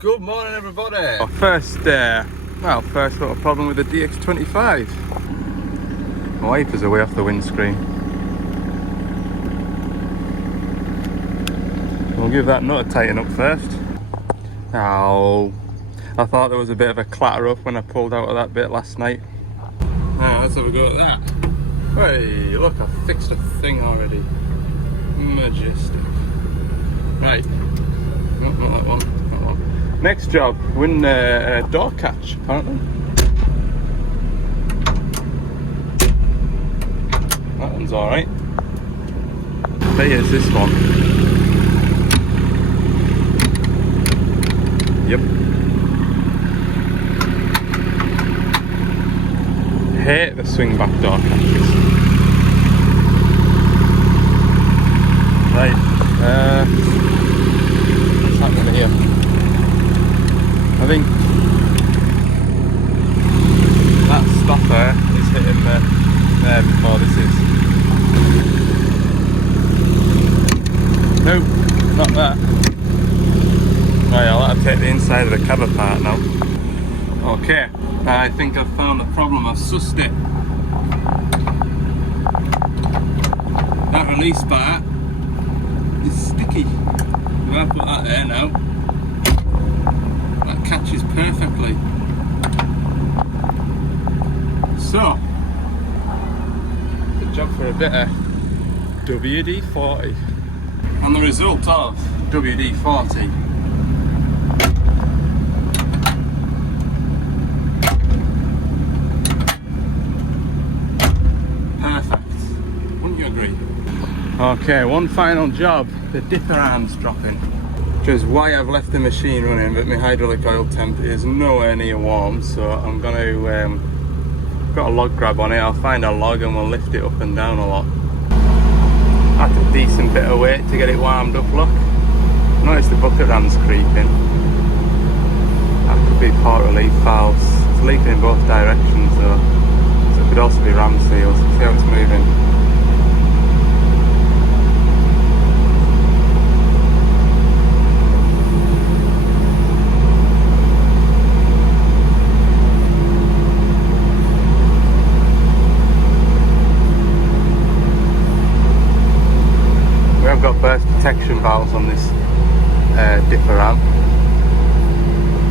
Good morning, everybody. Our first little problem with the DX25. My wipers are way off the windscreen. We'll give that nut a tighten up first. Oh, I thought there was a bit of a clatter up when I pulled out of that bit last night. Now let's have a go at that. Hey, look, I fixed a thing already. Majestic. Right. No, not that one. Next job, win a door catch, apparently. That one's alright. There's this one. Yep. Hate the swing back door catches. Right, what's happening here? I think that stopper is hitting there before this is. No, not that. Right, I'll have to take the inside of the cab apart now. Okay, I think I've found the problem. I've sussed it. That release part is sticky. If I put that there now, catches perfectly. So, good job for a bit of WD-40. And the result of WD-40 perfect, wouldn't you agree? Okay, one final job, the dipper arm's dropping. Which is why I've left the machine running, but my hydraulic oil temp is nowhere near warm, so I'm going to got a log grab on it. I'll find a log and we'll lift it up and down a lot. That's a decent bit of weight to get it warmed up, look. Notice the bucket ram's creeping. That could be port relief valves. It's leaking in both directions though, so it could also be ram seals. See how it's moving. I've got burst protection valves on this dipper ram.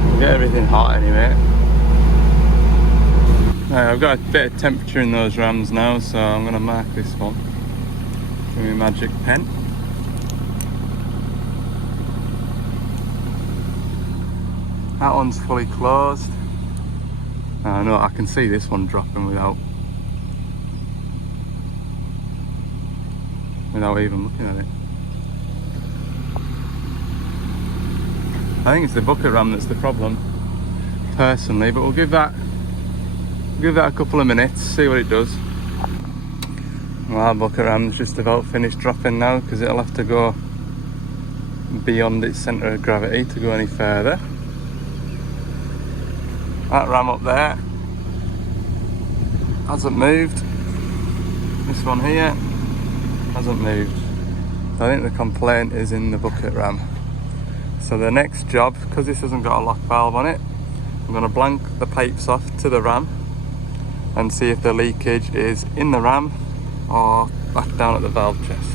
We'll get everything hot anyway. Right, I've got a bit of temperature in those rams now, so I'm going to mark this one with my magic pen. That one's fully closed. No, I can see this one dropping without even looking at it. I think it's the bucket ram that's the problem, personally, but we'll give that a couple of minutes, see what it does. Well, our bucket ram's just about finished dropping now because it'll have to go beyond its centre of gravity to go any further. That ram up there hasn't moved. This one here hasn't moved. So I think the complaint is in the bucket ram. So the next job, because this hasn't got a lock valve on it, I'm going to blank the pipes off to the ram and see if the leakage is in the ram or back down at the valve chest.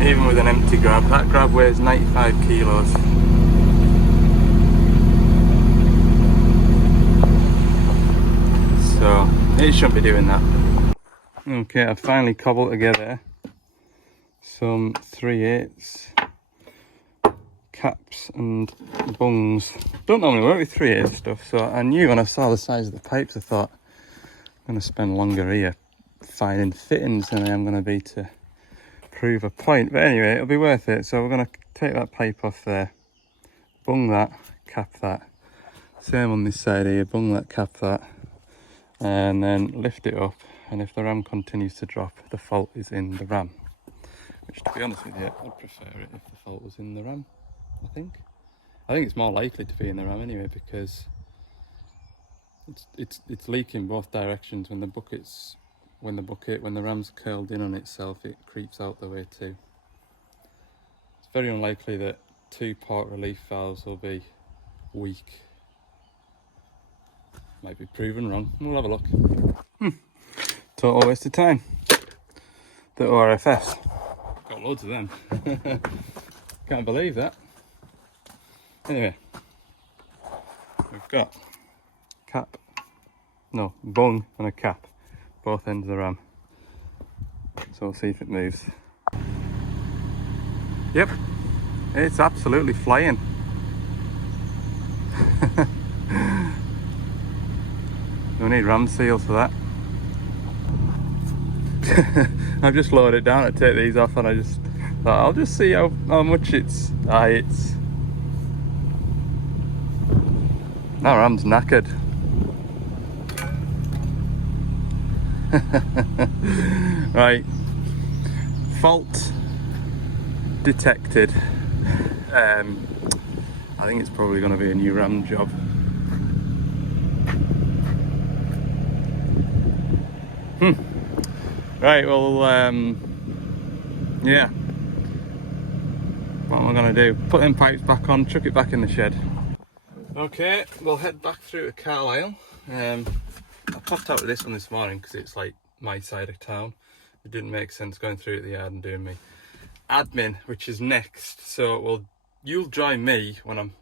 Even with an empty grab, that grab weighs 95 kilos. So it shouldn't be doing that. Okay, I've finally cobbled together some 3/8 caps and bungs. Don't normally work with 3/8 stuff, so I knew when I saw the size of the pipes, I thought I'm going to spend longer here finding fittings than I am going to be to prove a point. But anyway, it'll be worth it. So we're going to take that pipe off there, bung that, cap that. Same on this side here, bung that, cap that, and then lift it up. And if the ram continues to drop, the fault is in the ram. Which, to be honest with you, I'd prefer it if the fault was in the ram, I think. I think it's more likely to be in the ram anyway, because it's leaking both directions. When the ram's curled in on itself, it creeps out the way too. It's very unlikely that two port relief valves will be week. Might be proven wrong. We'll have a look. Total waste of time. The ORFS. Got loads of them. Can't believe that. Anyway, we've got cap, no, bung and a cap, both ends of the ram. So we'll see if it moves. Yep, it's absolutely flying. We need ram seals for that. I've just lowered it down to take these off, and I just thought I'll just see how much it's. It's that ram's knackered. Right, fault detected. I think it's probably going to be a new ram job. Right, well, yeah. What am I going to do? Put them pipes back on, chuck it back in the shed. Okay, we'll head back through to Carlisle. I popped out with this one this morning because it's like my side of town. It didn't make sense going through the yard and doing me admin, which is next. So you'll join me when I'm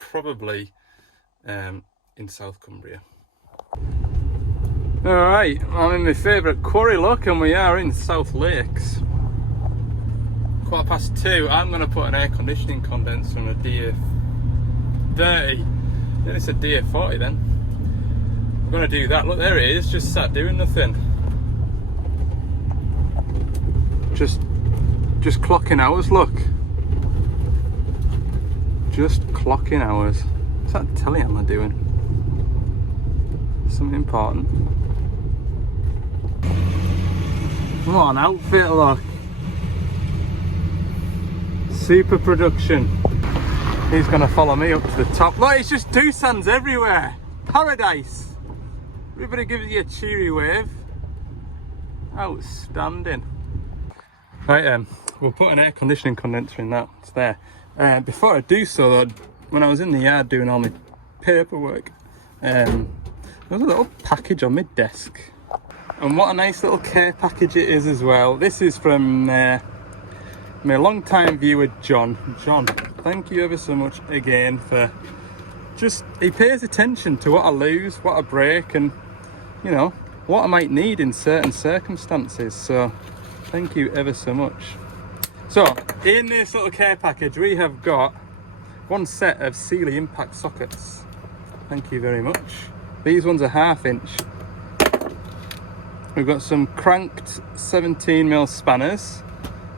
probably in South Cumbria. Alright, I'm in my favourite quarry look, and we are in South Lakes. 2:15. I'm going to put an air conditioning condenser on a DA30. Then it's a DA40 then. I'm going to do that. Look, there it is, just sat doing nothing. Just clocking hours, look. Just clocking hours. What's that telly am I doing? Something important. What an outfit, look. Super production. He's going to follow me up to the top. Look, it's just Doosans everywhere. Paradise. Everybody gives you a cheery wave. Outstanding. Right, we'll put an air conditioning condenser in that. It's there. Before I do so, though, when I was in the yard doing all my paperwork, there was a little package on my desk. And what a nice little care package it is as well. This is from my long-time viewer, John. John, thank you ever so much again for he pays attention to what I lose, what I break, and, you know, what I might need in certain circumstances. So, thank you ever so much. So, in this little care package, we have got one set of Sealy impact sockets. Thank you very much. These ones are 1/2 inch. We've got some cranked 17mm spanners.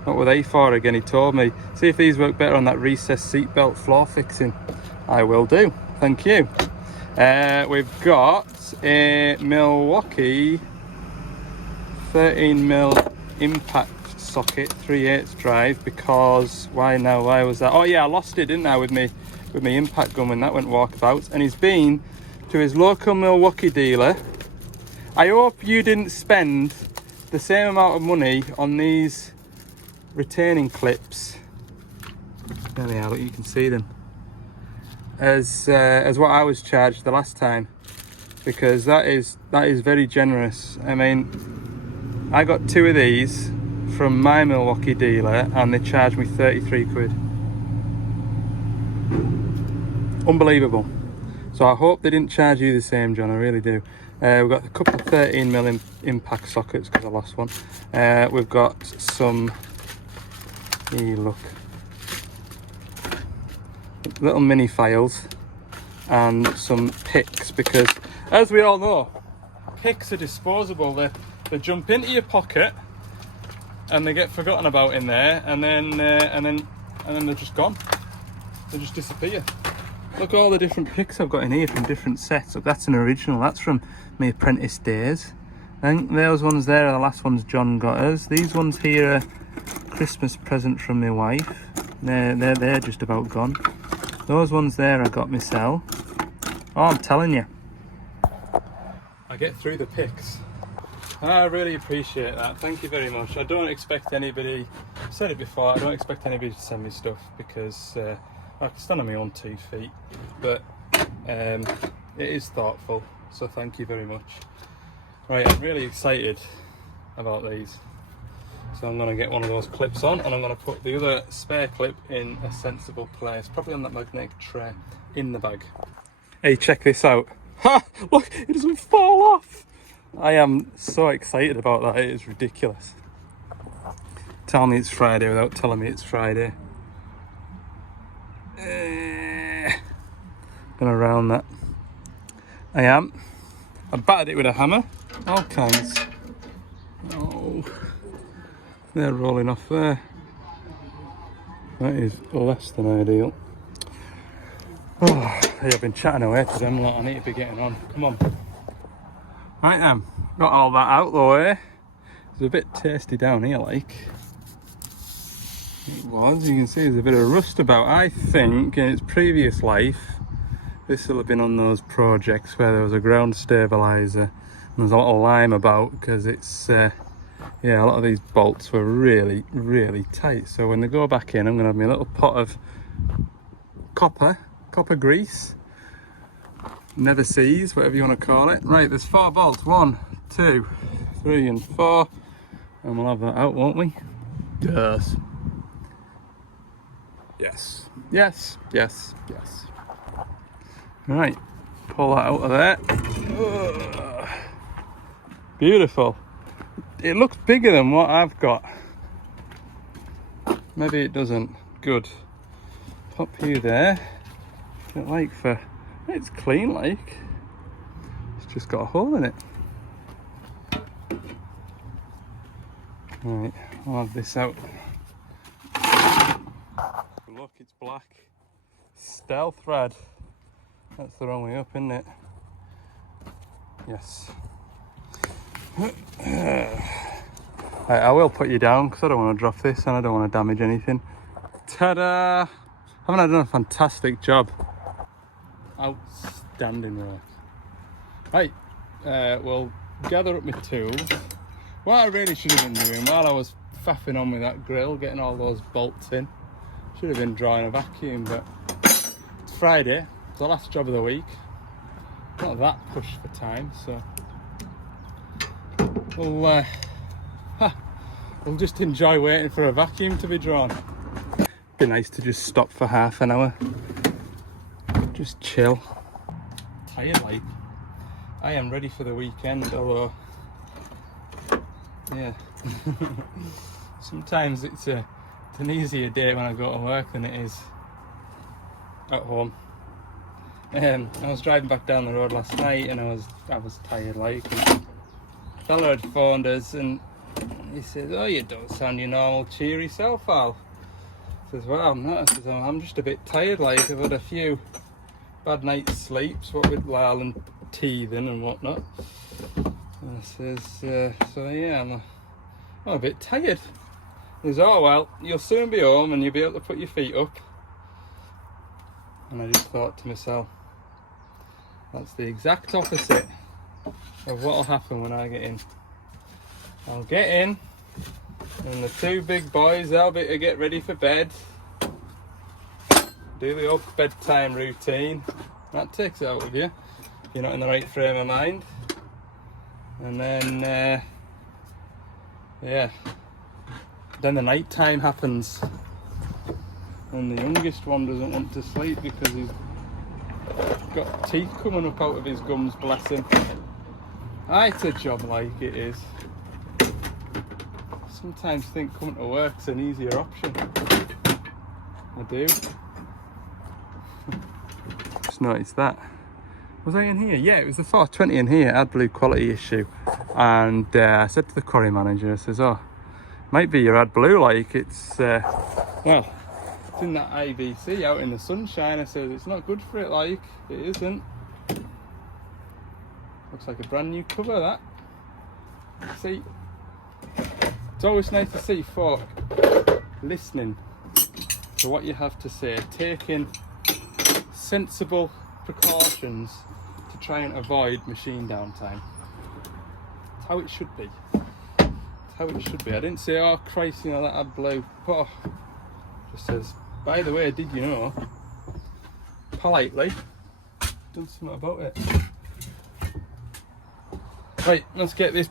What were they for again? He told me. See if these work better on that recessed seatbelt floor fixing. I will do. Thank you. We've got a Milwaukee 13mm impact socket, 3/8 drive, because why now? Why was that? Oh yeah, I lost it, didn't I, with me impact gun when that went walkabout. And he's been to his local Milwaukee dealer. I hope you didn't spend the same amount of money on these retaining clips. There they are, look, you can see them. As what I was charged the last time, because that is very generous. I mean, I got 2 of these from my Milwaukee dealer and they charged me 33 quid. Unbelievable. So I hope they didn't charge you the same, John, I really do. We've got a couple of 13mm impact sockets because I lost one. We've got some, look, little mini files and some picks, because as we all know, picks are disposable. They jump into your pocket and they get forgotten about in there, and then they're just gone. They just disappear. Look at all the different picks I've got in here from different sets. Look, that's an original. That's from my apprentice days. I think those ones there are the last ones John got us. These ones here are Christmas present from my wife. They're just about gone. Those ones there I got myself. Oh, I'm telling you, I get through the picks. I really appreciate that. Thank you very much. I don't expect anybody, I've said it before, I don't expect anybody to send me stuff because I can stand on my own 2 feet. But It is thoughtful, so thank you very much. Right, I'm really excited about these. So I'm going to get one of those clips on, and I'm going to put the other spare clip in a sensible place, probably on that magnetic tray in the bag. Hey, check this out. Ha! Look, it doesn't fall off. I am so excited about that, it is ridiculous. Tell me it's Friday without telling me it's Friday. Gonna round that. I am. I battered it with a hammer, all kinds. Oh, they're rolling off there. That is less than ideal. Oh, I've been chatting away to them lot. I need to be getting on. Come on. Right, got all that out the way. It's a bit tasty down here, like. It was, you can see there's a bit of rust about. I think in its previous life, this will have been on those projects where there was a ground stabiliser and there's a lot of lime about, because it's, yeah, a lot of these bolts were really, really tight. So when they go back in, I'm going to have my little pot of copper grease, never sees, whatever you want to call it. Right, there's 4 bolts, 1, 2, 3 and 4, and we'll have that out, won't we? Yes. Yes, yes, yes, yes. Right, pull that out of there. Ugh. Beautiful. It looks bigger than what I've got. Maybe it doesn't. Good. Pop you there. But like for, it's clean like. It's just got a hole in it. Right, I'll have this out. Look, it's black. Stealth thread. That's the wrong way up, isn't it? Yes. Right, I will put you down because I don't want to drop this and I don't want to damage anything. Ta-da! Haven't I done a fantastic job? Outstanding work. Right, we'll gather up my tools. What I really should have been doing while I was faffing on with that grill, getting all those bolts in, should have been drawing a vacuum, but it's Friday, it's the last job of the week. Not that pushed for time, so we'll just enjoy waiting for a vacuum to be drawn. Be nice to just stop for half an hour, just chill. Tired like. I am ready for the weekend, although yeah. Sometimes it's an easier day when I go to work than it is at home. I was driving back down the road last night and I was tired like. A fella had phoned us and he says, "Oh, you don't sound your normal cheery self, Al." I says, "Well, I'm not." I says, "I'm just a bit tired like. I've had a few bad night's sleeps, what with Lyle and teething and whatnot." And I says, "So yeah, I'm a bit tired." He says, "Oh well, you'll soon be home and you'll be able to put your feet up." And I just thought to myself, that's the exact opposite of what'll happen when I get in. I'll get in, and the 2 big boys, they'll be to get ready for bed, do the old bedtime routine. That takes it out of you if you're not in the right frame of mind. And then, yeah, then the night time happens, and the youngest one doesn't want to sleep because he's got teeth coming up out of his gums, bless him. It's a job like it is. Sometimes think coming to work's an easier option. I do. Just noticed that. Was I in here? Yeah, it was the 420 in here. AdBlue quality issue. And I said to the Quarry manager, I says, "Oh, might be your AdBlue, like it's, well, it's in that IBC out in the sunshine." I says, "It's not good for it, like, it isn't." Looks like a brand new cover, that. See, it's always nice to see folk listening to what you have to say, taking sensible precautions to try and avoid machine downtime. It's how it should be. It's how it should be. I didn't say, "Oh Christ, you know, that AdBlue." Oh, just says, "By the way, did you know," politely, done something about it. Right, let's get this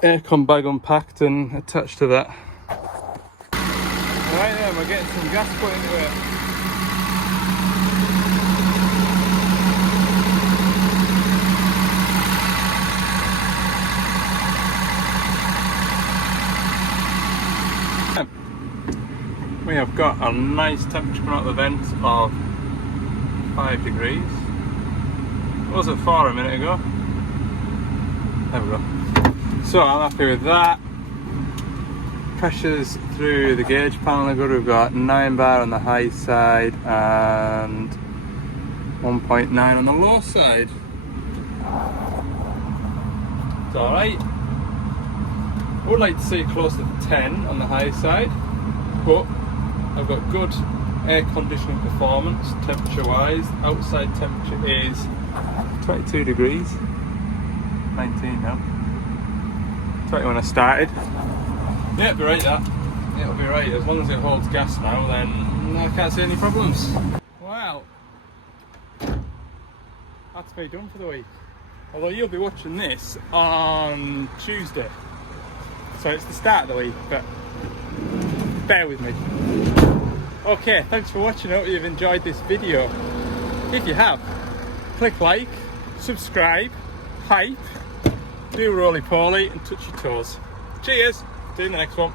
aircon bag unpacked and attached to that. Right then, we're getting some gas put into it. We have got a nice temperature coming out of the vents of 5 degrees. It was at 4 a minute ago. There we go. So I'm happy with that. Pressures through the gauge panel are good. We've got 9 bar on the high side and 1.9 on the low side. It's alright. I would like to see it closer to 10 on the high side, but I've got good air conditioning performance temperature wise. Outside temperature is 22 degrees, 19 now, 20 when I started. Yeah, it'll be right that. It'll be right, as long as it holds gas now then I can't see any problems. Wow, that's me done for the week. Although you'll be watching this on Tuesday, so it's the start of the week, but bear with me. Okay, thanks for watching. I hope you've enjoyed this video. If you have, click like, subscribe, hype, do roly-poly and touch your toes. Cheers, see you in the next one.